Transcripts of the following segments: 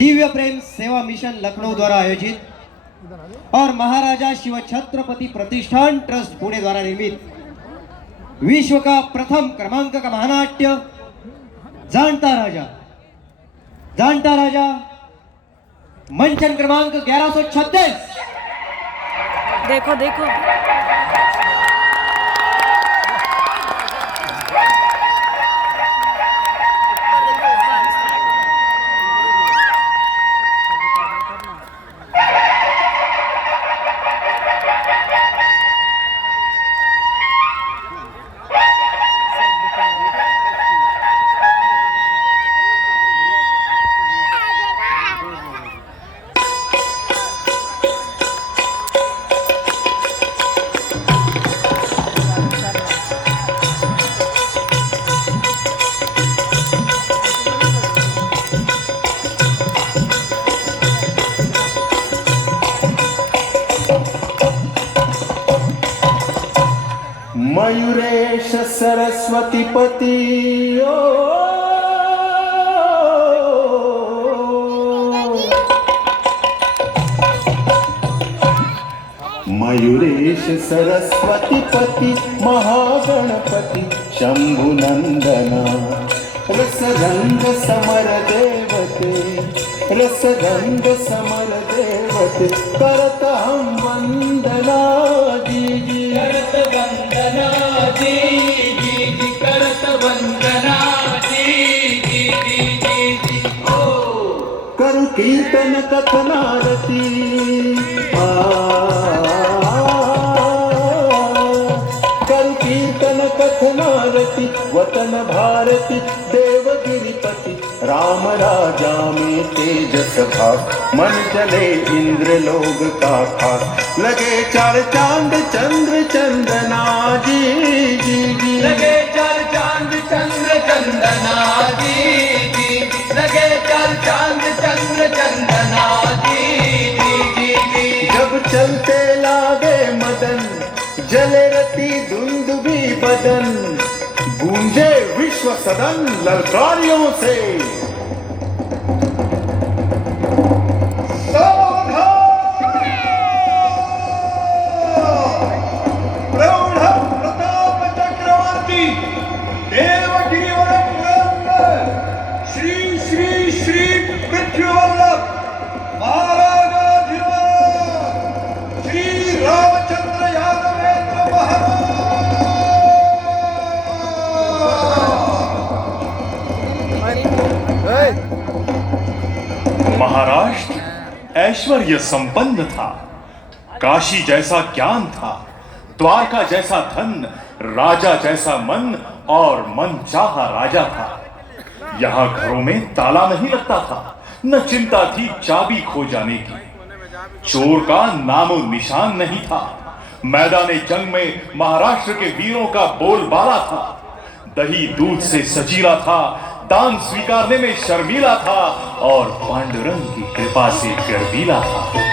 दिव्य प्रेम सेवा मिशन लखनऊ द्वारा आयोजित और महाराजा शिव छत्रपति प्रतिष्ठान ट्रस्ट पुणे द्वारा निर्मित विश्व का प्रथम क्रमांक का महानाट्य जानता राजा मंचन क्रमांक 1136। देखो देखो मयूरेश सरस्वती पति मयूरेश सरस्वती पति महागणपति शंभुनंदना रसगंग समर देवते करत हम वंदना जी करत वंदना जी करत वंदना जी करु कीर्तन कथनारती करु कीर्तन कथनारती वतन भारती देवगिरिपति राम राजा में तेजस भास मन चले इंद्र लोग का खास लगे चार चांद चंद्र चंदना जी लगे चार चांद चंद्र चंदना जी लगे चार चांद चंद्र चंदना जी जब चलते लागे मदन जले रति धुंध भी बदन गूंजे विश्व सदन ललकारियों से महाराष्ट्र ऐश्वर्य संपन्न था, काशी जैसा ज्ञान था, द्वारका जैसा धन, राजा जैसा मन और मन चाहा राजा था। यहाँ घरों में ताला नहीं लगता था, न चिंता थी चाबी खो जाने की, चोर का नामो निशान नहीं था। मैदाने जंग में महाराष्ट्र के वीरों का बोलबाला था, दही दूध से सजीला था, दान स्वीकारने में शर्मीला था और पांडुरंग की कृपा से गर्वीला था।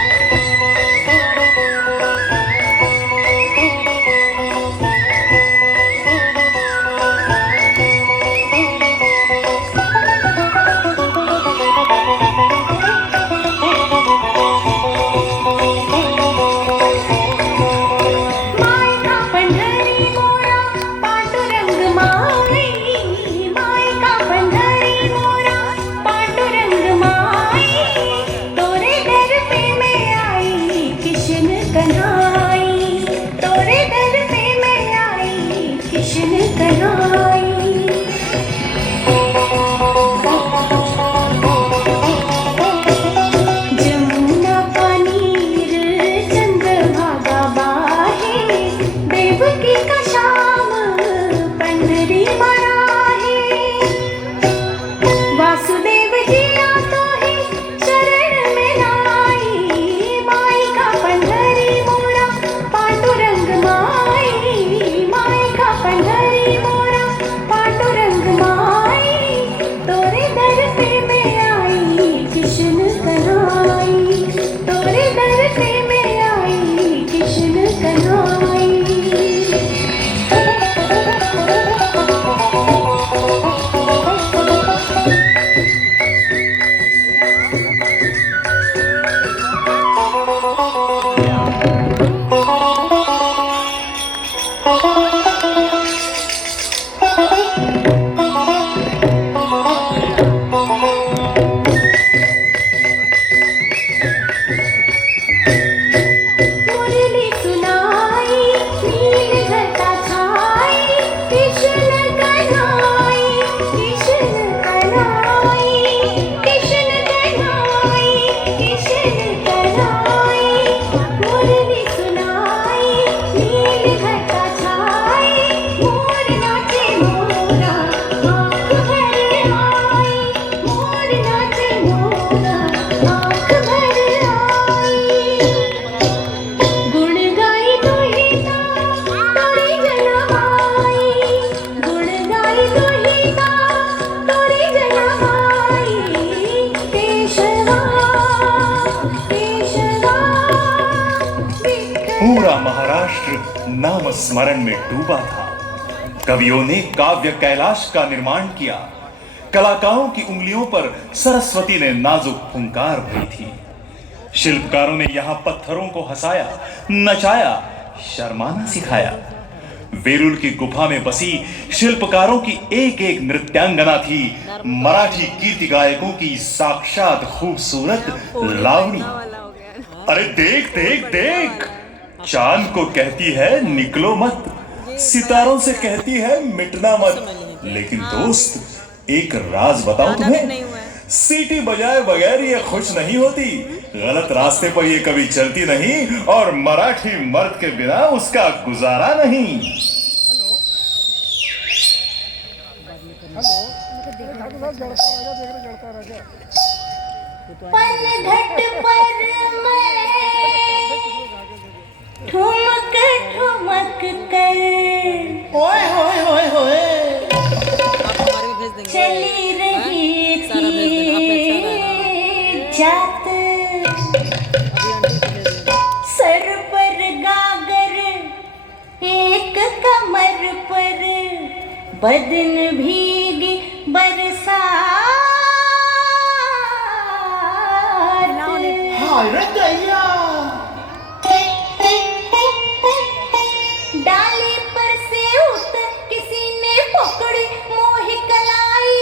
तोरे घर पे मैं मुरली सुनाई नील घटा छाई कृष्ण कन्हाई कृष्ण कन्हाई कृष्ण कन्हाई कृष्ण कन्हाई मुरली सुनाई नील घटा छाई मोर नाचे मोरा आँख भर आई मोर नाचे मोरा आँख भर आई गुण गाई दोहिता तोरी जनमाई गुण गाई दोहिता तोरी जनमाई पेशवा पेशवा पूरा महाराष्ट्र नाम स्मरण में डूबा था। कवियों ने काव्य कैलाश का निर्माण किया। कलाकारों की उंगलियों पर सरस्वती ने नाजुक फुंकार भरी थी। शिल्पकारों ने यहां पत्थरों को हंसाया, नचाया, शर्माना सिखाया। वेरुल की गुफा में बसी शिल्पकारों की एक एक नृत्यांगना थी मराठी कीर्ति गायकों की साक्षात खूबसूरत लावणी। अरे देख देख देख, चांद को कहती है निकलो मत, सितारों से कहती है मिटना मत। लेकिन दोस्त, एक राज बताऊं तुम्हें, सीटी बजाए बगैर ये खुश नहीं होती। गलत रास्ते पर ये कभी चलती नहीं और मराठी मर्द के बिना उसका गुजारा नहीं। पनघट पर मैं ठुमक ठुमक कर ओए होए होए होए चली रही थी जात सर पर गागर एक कमर पर बदन भीगी बरसात हाय रे दैया डाली पर से उतर किसी ने पकड़ी मोही कलाई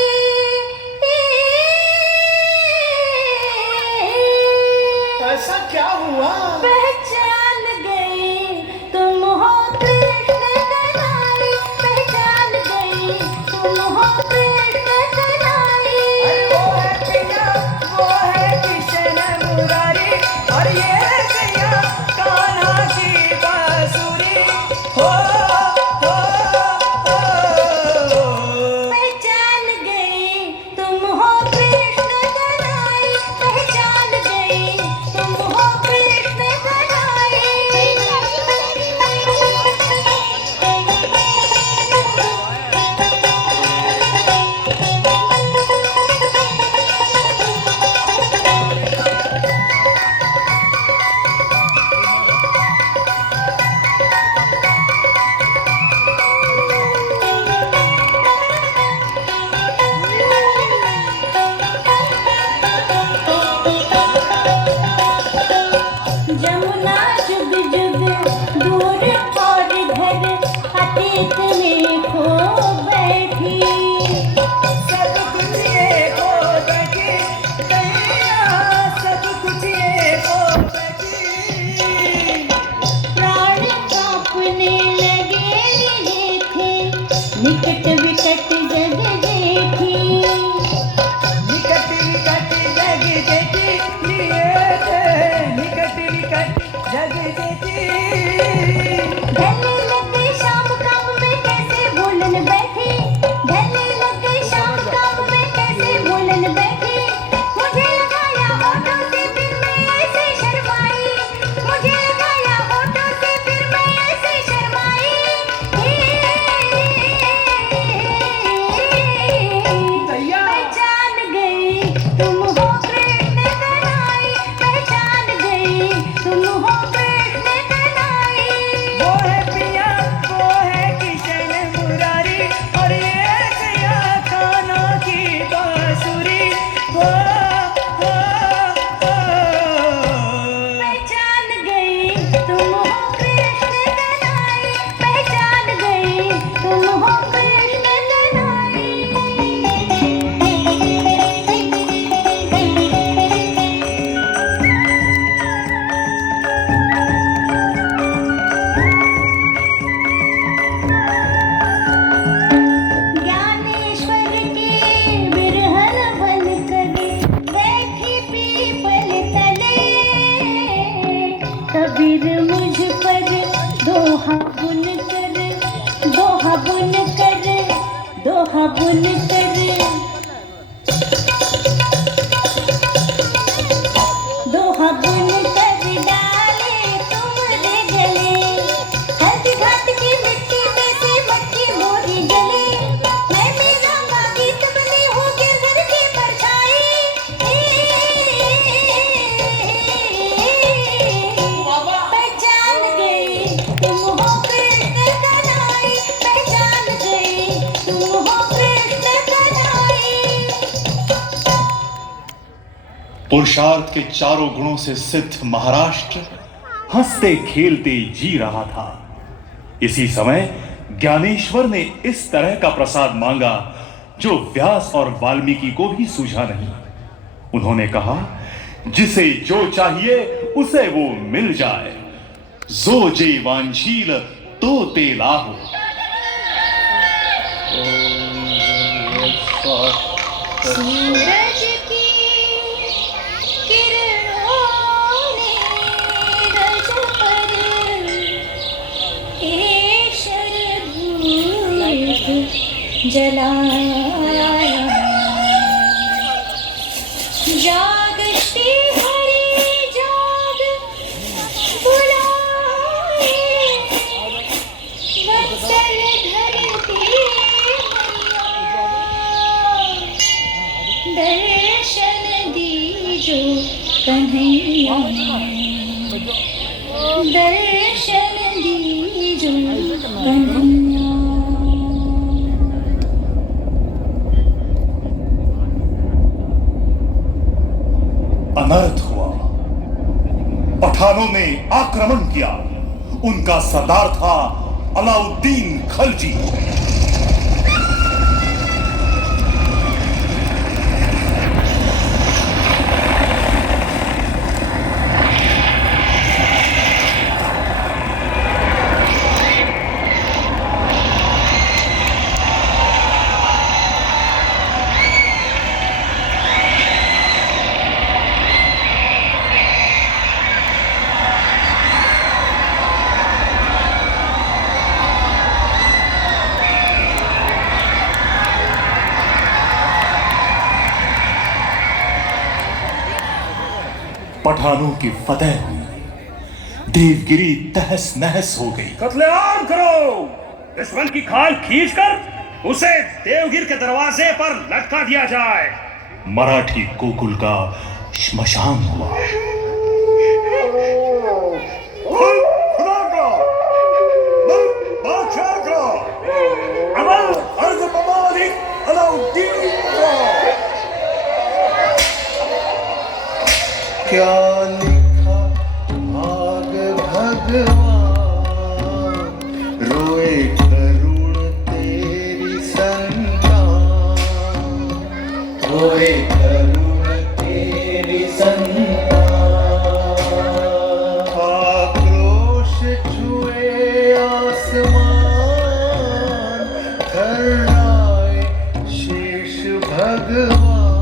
ऐसा क्या हुआ पहचान गई तुम हो कृष्ण कन्हाई पहचान गई तुम हो कृष्ण कन्हाई अरे वो है पिया वो है कृष्ण मुरारी और ये है सैया कान्हा की बांसुरी हो हो हो पहचान गई तुम हो कृष्ण कन्हाई पहचान गई तुम हो कृष्ण जमुना जुग जुग दूर और घर अतीत में खो बैठी सब कुछ ये हो बैठी दैया सब कुछ ये हो बैठी प्राण कांपने लगे लिए थे निकट विकट जग देखी निकट विकट जग देखी लिए थे निकट विकट जग देखी ढलने लग गई शाम काम में कैसे बोलन बैठी ढलने लग गई शाम काम में कैसे बोलन बैठी मुझे लगाया होठों से फिर मैं ऐसे शर्माई मुझे लगाया होठों से फिर मैं ऐसे शर्माई दैया पहचान गई तुम हो कृष्ण दोहा बुनकर डाले तुम्हारे गले हल्दी घाट की मिट्टी में से मक्खी मोरी जले मैं मेरा बागी तुमने हो के घर की परछाई पहचान गई तुम हो कृष्ण कन्हई पहचान गई तुम हो कृष्ण कन्हई पुरुषार्थ के चारों गुणों से सिद्ध महाराष्ट्र हंसते खेलते जी रहा था। इसी समय ज्ञानेश्वर ने इस तरह का प्रसाद मांगा जो व्यास और वाल्मीकि को भी सूझा नहीं। उन्होंने कहा, जिसे जो चाहिए उसे वो मिल जाए, जो जे वांछील तो ते लाहो। सूरज की किरणों ने रज पर केशर धूप जलाया जाग श्री हरि जाग बुलाए वत्सल धरती दर्शन दीजो कन्हैया दर्शन दीजो कन्हैया। अनर्थ हुआ। पठानों ने आक्रमण किया। उनका सरदार था अलाउद्दीन खलजी। पठानों की फतेह हुई। देवगिरी तहस नहस हो गई। कत्लेआम करो। दुश्मन की खाल खींचकर उसे देवगिर के दरवाजे पर लटका दिया जाए। मराठी गोकुल का श्मशान हुआ। क्या लिखा भाग भगवान रोए करुण तेरी संतान रोए करुण तेरी संतान आक्रोश छुए आसमान थर्राए शेष भगवान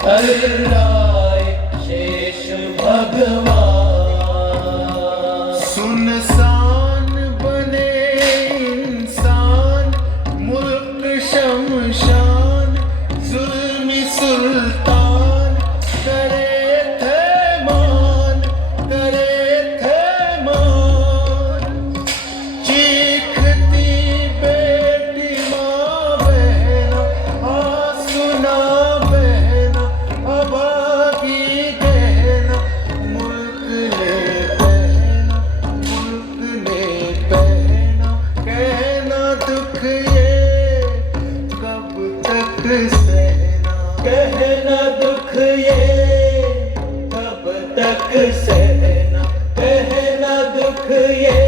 थर्राए शेष भगवान। सुनसान बने इंसान मुल्क शमशान जुल्मी सुल्तान करे थे मान चीखती बेटी माँ बहना आसुना बहना अभागी गहना मुल्क ले पहना कहना दुख ये कब तक सहना कहना दुख ये कब तक सहना कहना दुख ये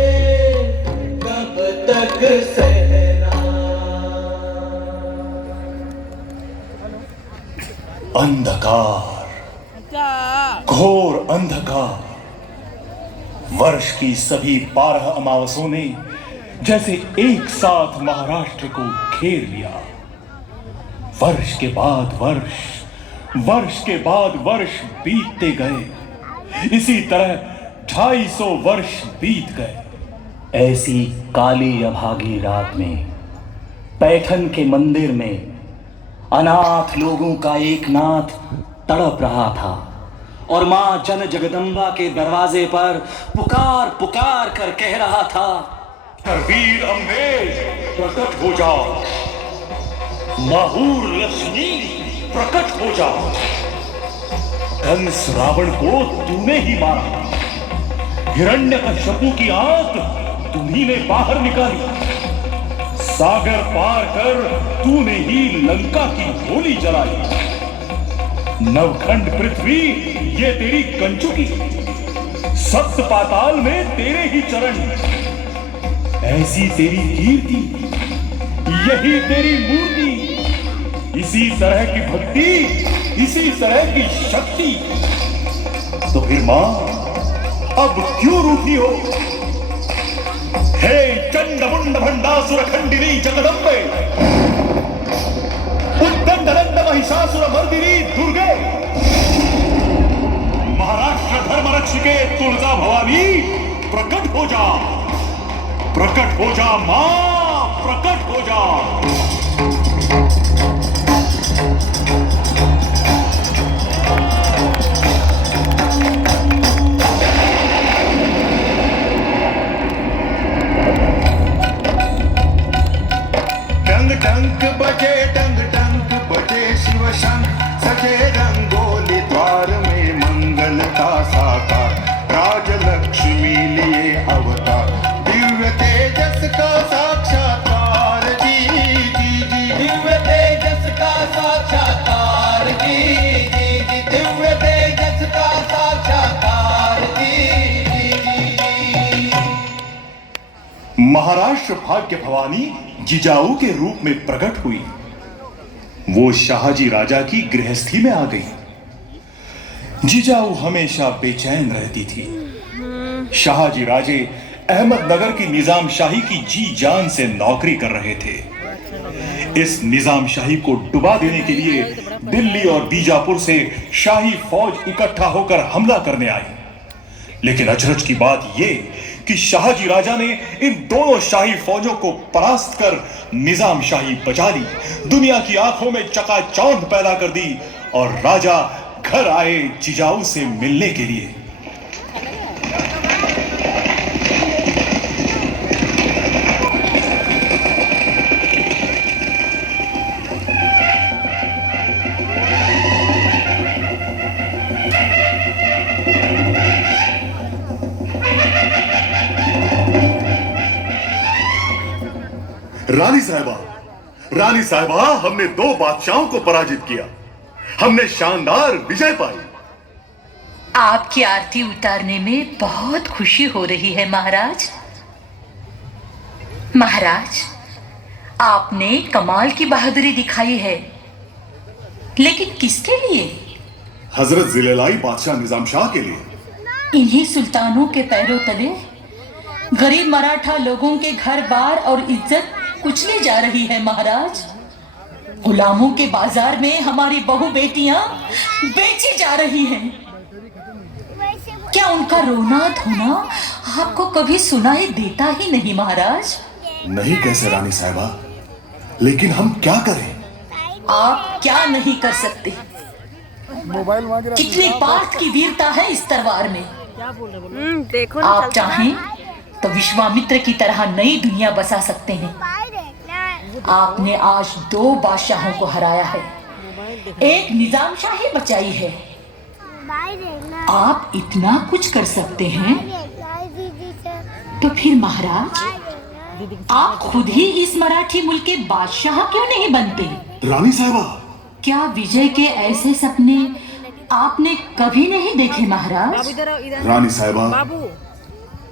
कब तक सहना। अंधकार, घोर अंधकार। वर्ष की सभी 12 अमावसों ने जैसे एक साथ महाराष्ट्र को घेर लिया। वर्ष के बाद वर्ष बीतते गए। इसी तरह 250 वर्ष बीत गए। ऐसी काली अभागी रात में पैठन के मंदिर में अनाथ लोगों का एक नाथ तड़प रहा था और मां जन जगदम्बा के दरवाजे पर पुकार पुकार कर कह रहा था, वीर अम्बे प्रकट हो जा, माहूर लक्ष्मी प्रकट हो जा। कंस रावण को तूने ही मारा, हिरण्यकश्यपु की आंख तुम्ही ने बाहर निकाली, सागर पार कर तूने ही लंका की होली जलाई। नवखंड पृथ्वी ये तेरी कंचुकी, सप्त पाताल में तेरे ही चरण, ऐसी तेरी कीर्ति, यही तेरी मूर्ति, इसी तरह की भक्ति, इसी तरह की शक्ति। तो फिर मां अब क्यों रूठी हो? हे चंड मुंड भंडासुर खंडिनी जगदम्बे, उद्दंड दंड महिषासुर मर्दिनी दुर्गे, महाराष्ट्र धर्म रक्षिके तुलजा भवानी प्रकट हो जा, प्रकट हो जा मां, प्रकट हो जा। टंक बजे टंग टंक बजे शिव शंख सजे रंगोली द्वार में मंगल का साकार, राजलक्ष्मी लिए अवतार, दिव्य तेजस का साक्षात्कार जी जी जी, दिव्य तेजस का साक्षात्कार जी जी जी, दिव्य तेजस का साक्षात्कार जी जी जी। महाराष्ट्र भाग्य भवानी जिजाऊ के रूप में प्रकट हुई। वो शाहजी राजा की गृहस्थी में आ गई। जिजाऊ हमेशा बेचैन रहती थी। शाहजी राजे अहमदनगर की निजाम शाही की जी जान से नौकरी कर रहे थे। इस निजाम शाही को डुबा देने के लिए दिल्ली और बीजापुर से शाही फौज इकट्ठा होकर हमला करने आई। लेकिन अचरज की बात यह कि शाहजी राजा ने इन दोनों शाही फौजों को परास्त कर निजाम शाही बचा ली, दुनिया की आंखों में चकाचौंध पैदा कर दी और राजा घर आए जिजाऊ से मिलने के लिए। रानी साहिबा, हमने 2 बादशाहों को पराजित किया, हमने शानदार विजय पाई। आपकी आरती उतारने में बहुत खुशी हो रही है महाराज। महाराज, आपने कमाल की बहादुरी दिखाई है, लेकिन किसके लिए? हजरत जिलेलाई बादशाह निजाम शाह के लिए। इन्हीं सुल्तानों के पैरों तले गरीब मराठा लोगों के घर बार और इज्जत कुचली जा रही है महाराज। गुलामों के बाजार में हमारी बहू बेटियां बेची जा रही हैं। क्या उनका रोना धोना आपको कभी सुनाई देता ही नहीं महाराज? नहीं कैसे रानी साहिबा, लेकिन हम क्या करें? आप क्या नहीं कर सकते? कितनी पार्थ की वीरता है इस तलवार में। देखो ना, आप चाहें तो विश्वामित्र की तरह नई दुनिया बसा सकते हैं। आपने आज 2 बादशाहों को हराया है, एक निजाम शाही बचाई है। आप इतना कुछ कर सकते हैं तो फिर महाराज, आप खुद ही इस मराठी मुल्क के बादशाह क्यों नहीं बनते? रानी साहिबा, क्या विजय के ऐसे सपने आपने कभी नहीं देखे महाराज? रानी साहिबा,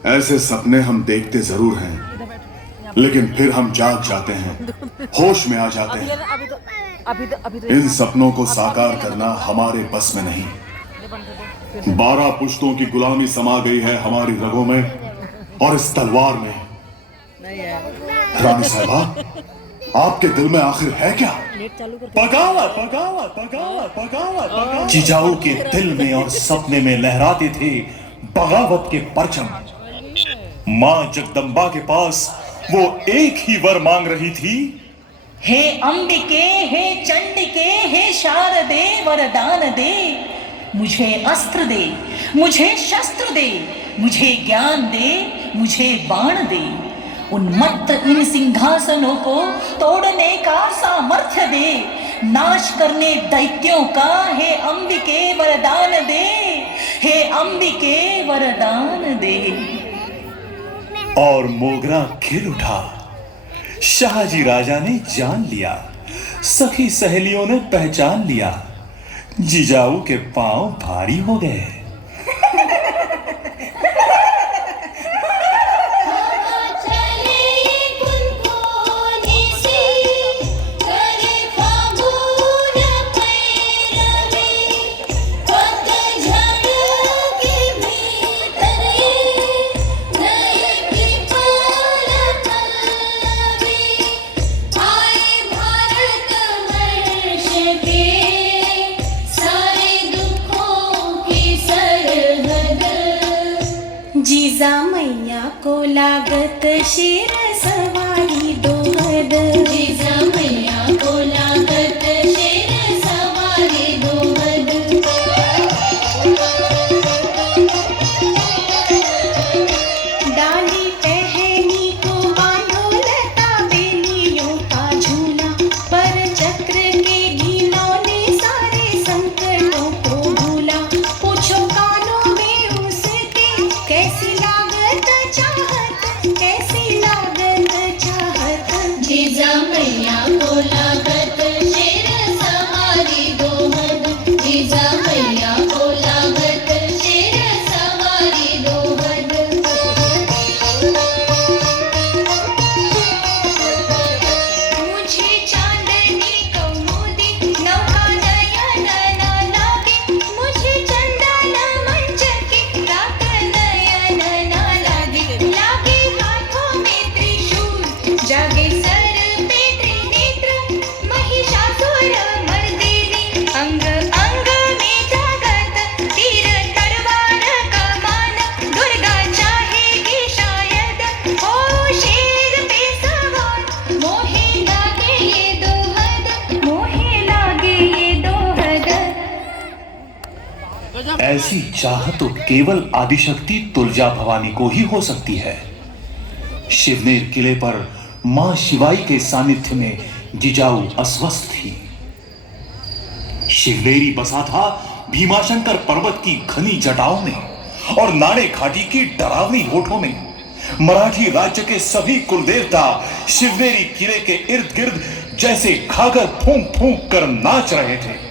ऐसे सपने हम देखते जरूर हैं, लेकिन फिर हम जाग जाते हैं, होश में आ जाते हैं। इन सपनों को साकार करना हमारे बस में नहीं। 12 पुश्तों की गुलामी समा गई है हमारी रगों में और इस तलवार में। रानी साहिबा, आपके दिल में आखिर है क्या? बगावत, बगावत, बगावत, बगावत, बगावत। जिजाऊ के दिल में और सपने में लहराते थे बगावत के परचम। मां जगदम्बा के पास वो एक ही वर मांग रही थी हे अंबिके, हे चंडिके, हे शारदे वरदान दे। मुझे अस्त्र दे, मुझे शस्त्र दे, मुझे ज्ञान दे, मुझे बाण दे। उन्मत्त इन सिंहासनों को तोड़ने का सामर्थ्य दे। नाश करने दैत्यों का हे अंबिके वरदान दे, हे अंबिके वरदान दे। और मोगरा खिल उठा। शाहजी राजा ने जान लिया, सखी सहेलियों ने पहचान लिया, जिजाऊ के पांव भारी हो गए। जीजा मैया को लागत शेर सवारी दोहद। जीजा मैया को लागत शेर सवारी दोहद। डाली पहनी को बांधो लता बेलियों का झूला। पर चक्र के घिनौने सारे संकटों को भूला। पूछो कानों में उसके कैसी लागत चाहत, कैसी लागत चाहत। जीजा मैया को लागत शेर सवारी दोहद। जीजा मैया को लागत शेर सवारी दोहद। मुझे चांदनी कौमुदी नौका नयन न लागे। मुझे चंदन मंचके रात नयन न लागे। लागे हाथों में त्रिशूल जागे सर पे त्रिनेत्र। महिषासुर मर्दिनी अंग अंग में जागत। तीर तलवार कमान दुर्गा चाहेगी शायद। हो शेर पे सवार मोहे लागे ये दोहद। मोहे लागे ये दोहद। ऐसी चाह तो केवल आदिशक्ति तुलजा भवानी को ही हो सकती है। शिवनेर किले पर मां शिवाई के सानिध्य में जिजाऊ अस्वस्थ थी। शिवनेरी बसा था भीमाशंकर पर्वत की घनी जटाओं में और नाड़े घाटी की डरावनी होठों में। मराठी राज्य के सभी कुलदेवता शिवनेरी किले के इर्द गिर्द जैसे घाघर फूंक फूंक कर नाच रहे थे।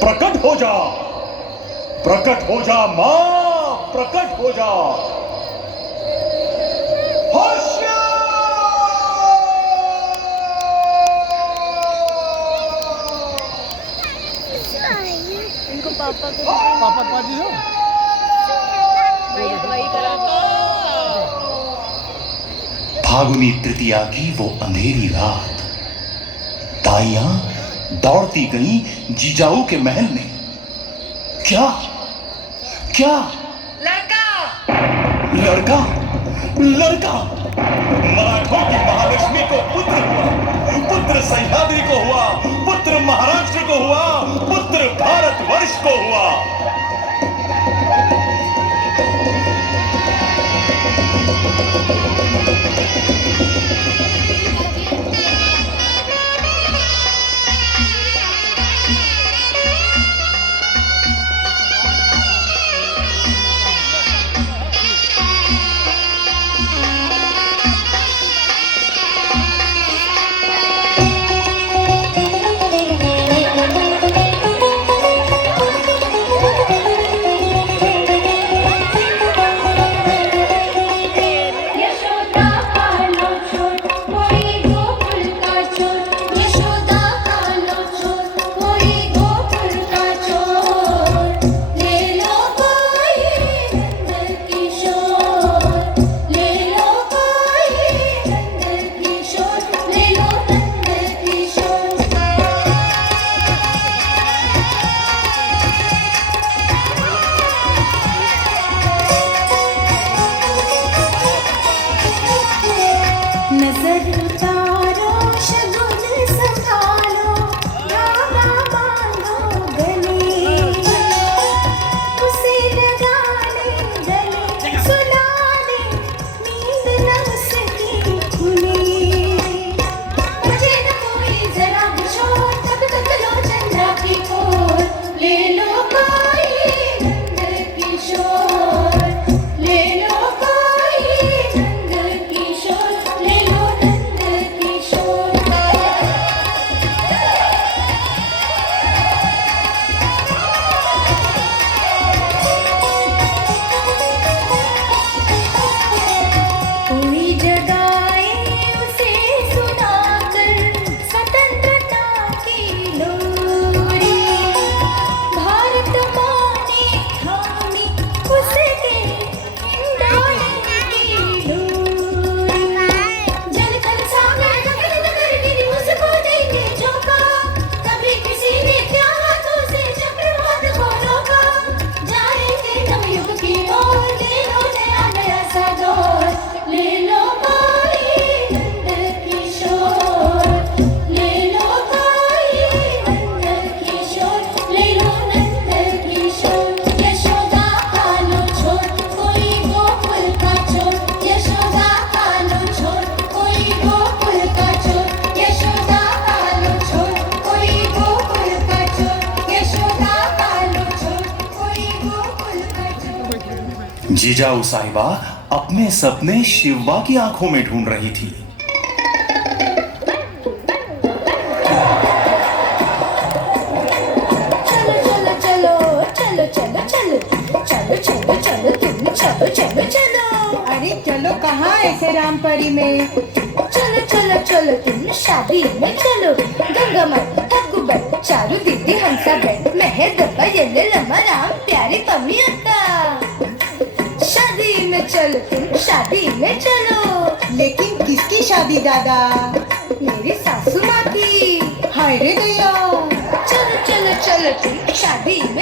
प्रकट हो जा, प्रकट हो जा मां, प्रकट हो जा। इनको पापा को पापा पाजी हो वही करा। फागुनी तृतीया की वो अंधेरी रात ताइयां दौड़ती गईं जीजाऊ के महल में। क्या क्या लड़का लड़का लड़का मराठों की महालक्ष्मी को पुत्र हुआ, पुत्र सह्याद्री को हुआ, पुत्र महाराष्ट्र को हुआ, पुत्र भारतवर्ष को हुआ। जीजाऊ साहिबा अपने सपने शिवबा की आंखों में ढूंढ रही थी। चलो चलो चलो चलो चलो चलो चलो चलो चलो तुम चलो चलो चलो। अरे चलो कहाँ ऐसे रामपरी में? चलो चलो चलो तुम शादी में चलो। गंगा मत ठगुबर चारू दीदी हंसा गए मेहर दब्बा येले लम्मा राम प्यारी पम्मी अक्का। शादी में चलो तुम शादी में चलो। लेकिन किसकी शादी दादा? मेरी सासू माँ की। हाय रे दया। चलो चलो चलो तुम शादी में